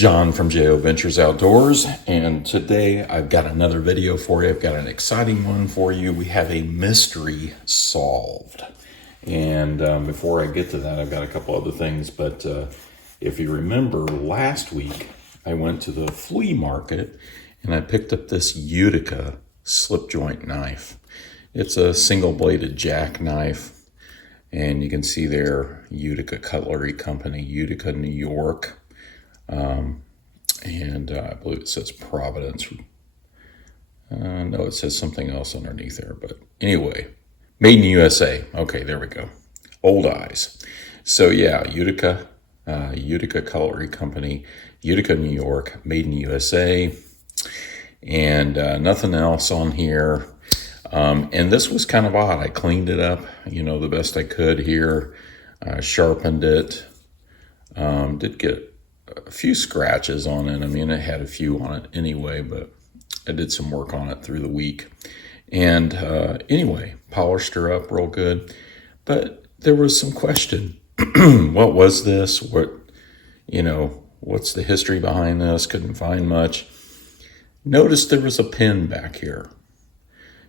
John from JO Ventures Outdoors, and today I've got another video for you. I've got an exciting one for you. We have a mystery solved. And before I get to that, I've got a couple other things. But if you remember, last week I went to the flea market and I picked up this Utica slip joint knife. It's a single-bladed jackknife, and you can see there, Utica Cutlery Company, Utica, New York. And I believe it says Providence. No, it says something else underneath there, but anyway, made in the USA. Okay, there we go. Old eyes. So yeah, Utica Cutlery Company, Utica, New York, made in the USA, and nothing else on here. And this was kind of odd. I cleaned it up, the best I could here. Sharpened it. Did get a few scratches on it. I mean, it had a few on it anyway, but I did some work on it through the week. And anyway, polished her up real good. But there was some question. What was this? What's the history behind this? Couldn't find much. Noticed there was a pin back here.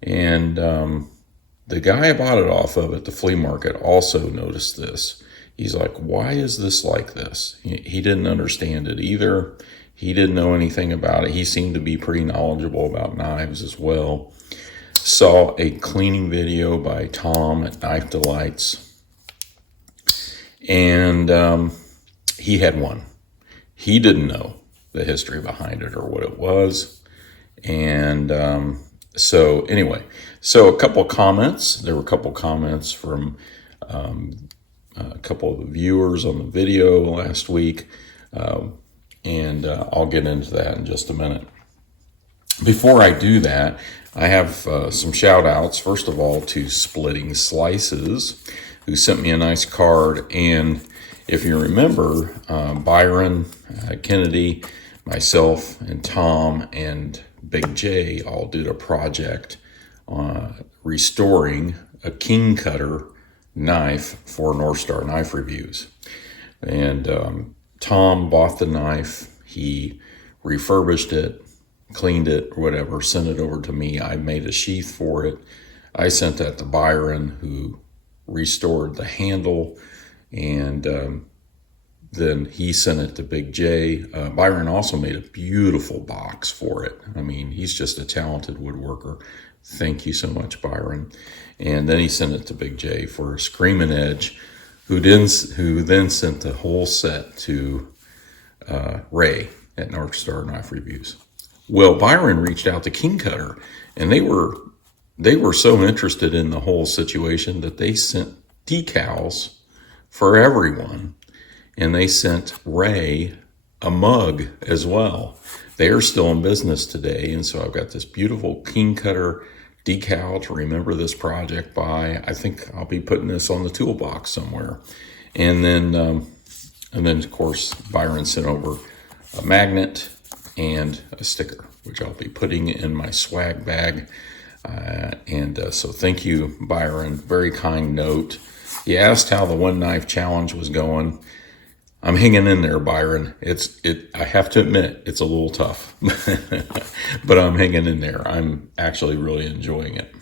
And the guy I bought it off of at the flea market also noticed this. He's like, why is this like this? He didn't understand it either. He didn't know anything about it. He seemed to be pretty knowledgeable about knives as well. Saw a cleaning video by Tom at Knife Delights. And he had one. He didn't know the history behind it or what it was. And so anyway, a couple of comments. There were a couple of comments from a couple of the viewers on the video last week, and I'll get into that in just a minute. Before I do that, I have some shout outs. First of all, to Splitting Slices, who sent me a nice card. And if you remember, Byron, Kennedy, myself, and Tom, and Big J all did a project restoring a king cutter knife for North Star Knife Reviews. And Tom bought the knife. He refurbished it, cleaned it, or whatever, sent it over to me. I made a sheath for it. I sent that to Byron, who restored the handle, and then he sent it to Big J. Byron also made a beautiful box for it. I mean, he's just a talented woodworker. Thank you so much, Byron. And then he sent it to Big J for a Screamin' Edge, who then sent the whole set to Ray at North Star Knife Reviews. Well, Byron reached out to King Cutter, and they were so interested in the whole situation that they sent decals for everyone, and they sent Ray a mug as well. They are still in business today, and so I've got this beautiful King Cutter decal to remember this project by. I think I'll be putting this on the toolbox somewhere. And then of course, Byron sent over a magnet and a sticker, which I'll be putting in my swag bag. So thank you, Byron. Very kind note. He asked how the One Knife Challenge was going. I'm hanging in there, Byron. I have to admit, it's a little tough, but I'm hanging in there. I'm actually really enjoying it.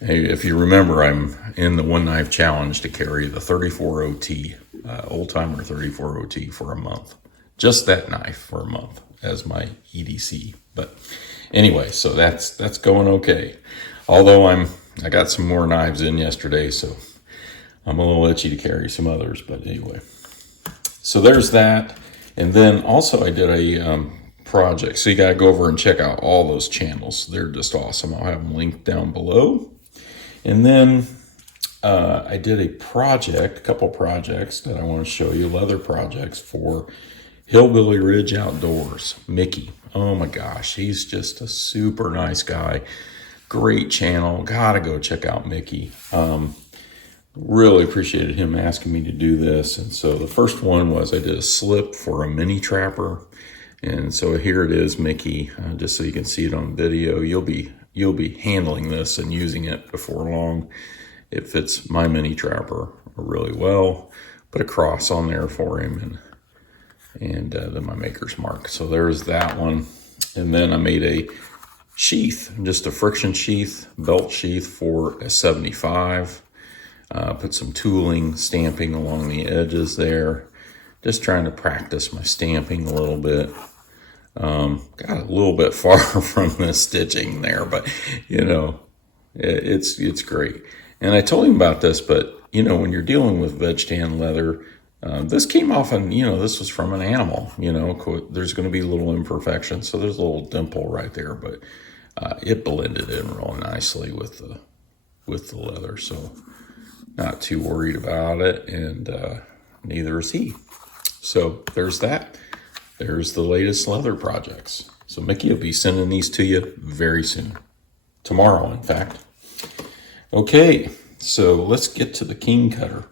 If you remember, I'm in the One Knife Challenge to carry the 34 OT, Old Timer 34 OT for a month. Just that knife for a month as my EDC. But anyway, so that's going okay. Although I got some more knives in yesterday, so I'm a little itchy to carry some others. But anyway. So there's that. And then also I did a project. So you got to go over and check out all those channels. They're just awesome. I'll have them linked down below. And then I did a couple projects that I want to show you, leather projects for Hillbilly Ridge Outdoors. Mickey. Oh my gosh. He's just a super nice guy. Great channel. Got to go check out Mickey. Really appreciated him asking me to do this. And so the first one was I did a slip for a mini trapper. And so here it is, Mickey, just so you can see it on video. You'll be handling this and using it before long. It fits my mini trapper really well. Put a cross on there for him, and and then my maker's mark. So there's that one. And then I made a sheath, just a friction sheath, belt sheath for a 75. Put some tooling, stamping along the edges there. Just trying to practice my stamping a little bit. Got a little bit far from the stitching there, but you know, it's great. And I told him about this, but you know, when you're dealing with veg tan leather, this came off and, you know, this was from an animal, you know, there's going to be little imperfections. So there's a little dimple right there, but it blended in real nicely with the leather. So not too worried about it. And neither is he. So there's that. There's the latest leather projects. So Mickey will be sending these to you very soon. Tomorrow, in fact. Okay, so let's get to the King Cutter.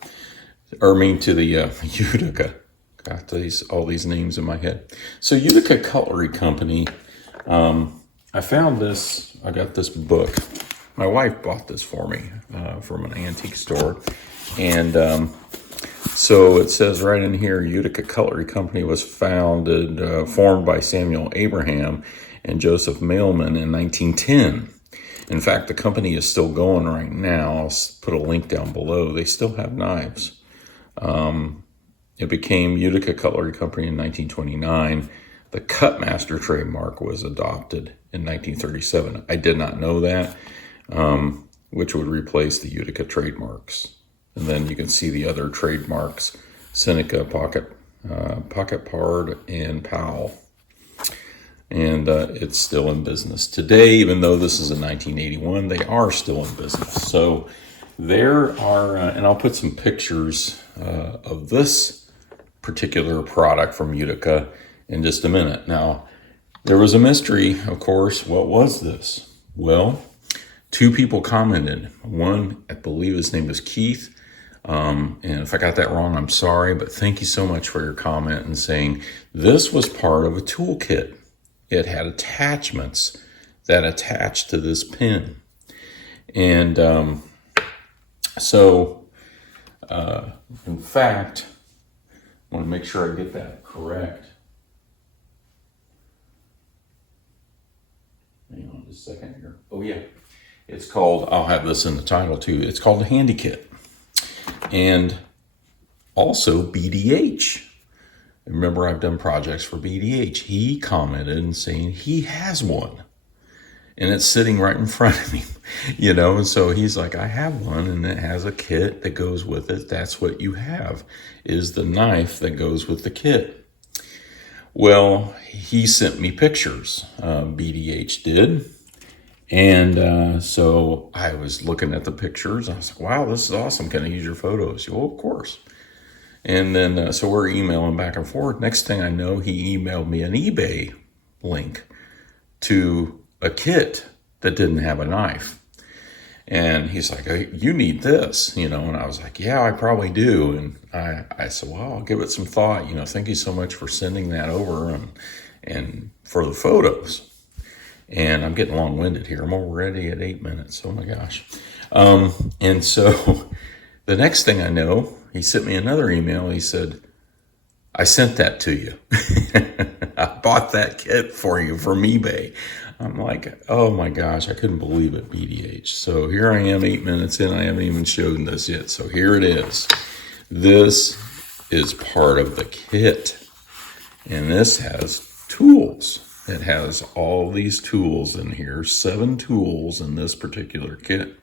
Or I mean to the Utica. Got all these names in my head. So Utica Cutlery Company. I found this. I got this book. My wife bought this for me from an antique store. And so it says right in here, Utica Cutlery Company was formed by Samuel Abraham and Joseph Mailman in 1910. In fact, the company is still going right now. I'll put a link down below. They still have knives. It became Utica Cutlery Company in 1929. The Cutmaster trademark was adopted in 1937. I did not know that, which would replace the Utica trademarks. And then you can see the other trademarks: Seneca, Pocket Pard, and Powell. And it's still in business today, even though this is a 1981. They are still in business. So there are, and I'll put some pictures of this particular product from Utica in just a minute. Now, there was a mystery, of course. What was this? Well, two people commented. One, I believe his name was Keith. And if I got that wrong, I'm sorry, but thank you so much for your comment and saying this was part of a toolkit. It had attachments that attached to this pin. And in fact, I want to make sure I get that correct. Hang on just a second here. Oh yeah, it's called, I'll have this in the title too, it's called the Handi-Kit. And also BDH. Remember, I've done projects for BDH. He commented and saying he has one. And it's sitting right in front of him, you know. And so he's like, I have one, and it has a kit that goes with it. That's what you have, is the knife that goes with the kit. Well, he sent me pictures. BDH did. And so I was looking at the pictures. I was like, wow, this is awesome. Can I use your photos? Well, of course. And then, so we're emailing back and forth. Next thing I know, he emailed me an eBay link to a kit that didn't have a knife. And he's like, hey, you need this, you know? And I was like, yeah, I probably do. And I said, well, I'll give it some thought. You know, thank you so much for sending that over and for the photos. And I'm getting long-winded here. I'm already at 8 minutes. Oh my gosh. And so the next thing I know, he sent me another email. He said, I sent that to you. I bought that kit for you from eBay. I'm like, oh my gosh, I couldn't believe it, BDH. So here I am 8 minutes in. I haven't even shown this yet. So here it is. This is part of the kit. And this has tools. It has all these tools in here, 7 tools in this particular kit.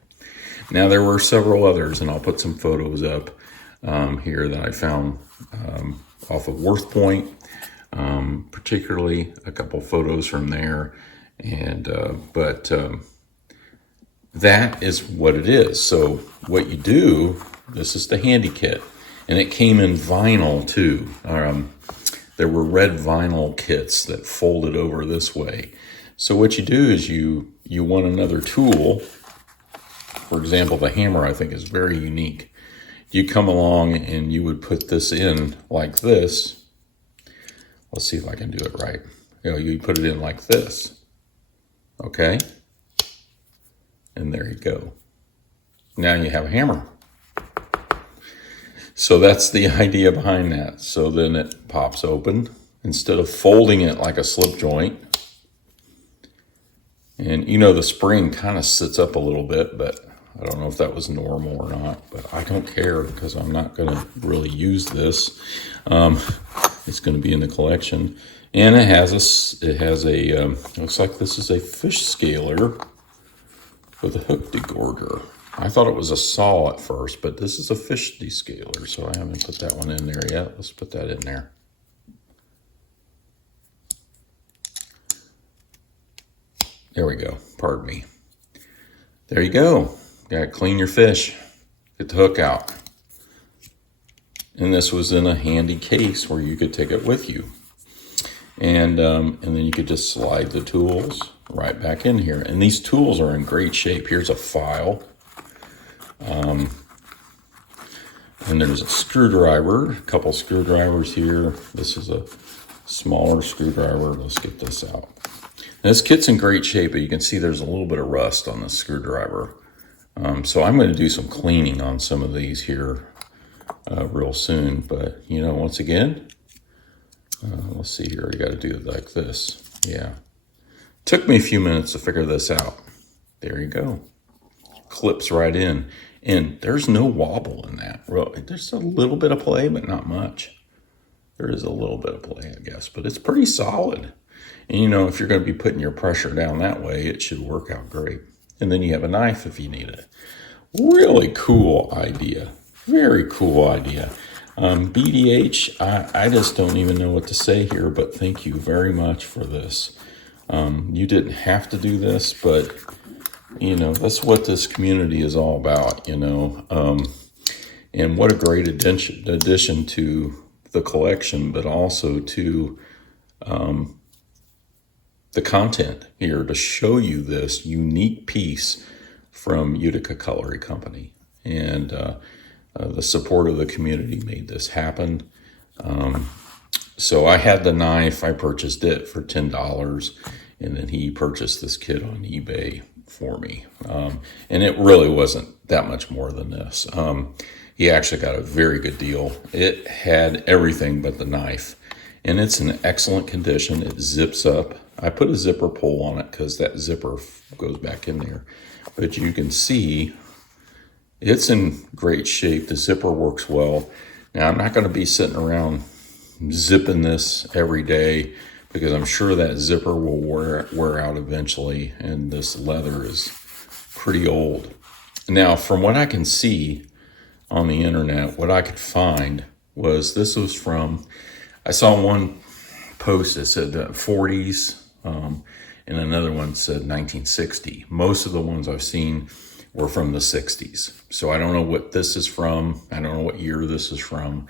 Now, there were several others, and I'll put some photos up here that I found off of Worth Point, particularly a couple photos from there. And but that is what it is. So what you do, this is the Handi-Kit, and it came in vinyl too. There were red vinyl kits that folded over this way. So what you do is you want another tool. For example, the hammer, I think, is very unique. You come along and you would put this in like this. Let's see if I can do it right. You know, you put it in like this. Okay? And there you go. Now you have a hammer. So that's the idea behind that. So then it pops open instead of folding it like a slip joint. And you know, the spring kind of sits up a little bit, but I don't know if that was normal or not, but I don't care because I'm not going to really use this. It's going to be in the collection. And it has a looks like this is a fish scaler with a hook degorger. I thought it was a saw at first, but this is a fish descaler, so I haven't put that one in there yet. Let's put that in there. There we go. Pardon me. There you go. Got to clean your fish. Get the hook out. And this was in a handy case where you could take it with you. And then you could just slide the tools right back in here. And these tools are in great shape. Here's a file. And there's a screwdriver, a couple screwdrivers here. This is a smaller screwdriver. Let's get this out. And this kit's in great shape, but you can see there's a little bit of rust on the screwdriver. So I'm going to do some cleaning on some of these here real soon. But, you know, once again, let's see here. I got to do it like this. Yeah. Took me a few minutes to figure this out. There you go. Clips right in. And there's no wobble in that. There's a little bit of play, but not much. There is a little bit of play, I guess, but it's pretty solid. And you know, if you're going to be putting your pressure down that way, it should work out great. And then you have a knife if you need it. Really cool idea. Very cool idea. BDH, I just don't even know what to say here, but thank you very much for this. You didn't have to do this, but you know, that's what this community is all about, you know. And what a great addition to the collection, but also to the content here to show you this unique piece from Utica Cutlery Company. And the support of the community made this happen. So I had the knife, I purchased it for $10, and then he purchased this kit on eBay for me. And it really wasn't that much more than this. He actually got a very good deal. It had everything but the knife, and it's in excellent condition. It zips up. I put a zipper pull on it because that zipper goes back in there. But you can see it's in great shape. The zipper works well. Now, I'm not going to be sitting around zipping this every day because I'm sure that zipper will wear out eventually, and this leather is pretty old. Now, from what I can see on the internet, what I could find was this was from, I saw one post that said 40s, and another one said 1960. Most of the ones I've seen were from the 60s. So I don't know what this is from. I don't know what year this is from,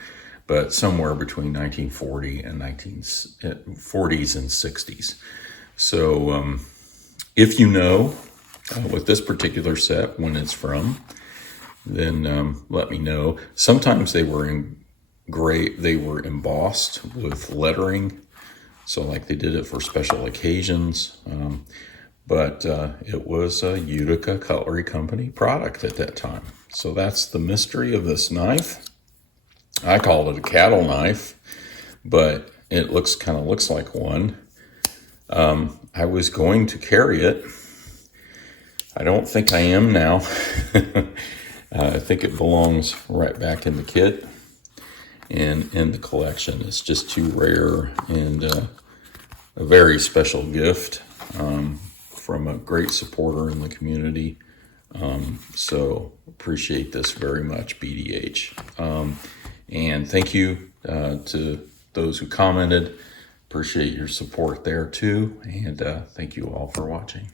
but somewhere between 1940 and 1940s and 60s. So if you know with this particular set when it's from, then let me know. Sometimes they were embossed with lettering, so like they did it for special occasions. But it was a Utica Cutlery Company product at that time. So that's the mystery of this knife. I called it a cattle knife, but it kind of looks like one. I was going to carry it. I don't think I am now. I think it belongs right back in the kit and in the collection. It's just too rare and a very special gift from a great supporter in the community. So appreciate this very much, BDH. And thank you to those who commented. Appreciate your support there too. And thank you all for watching.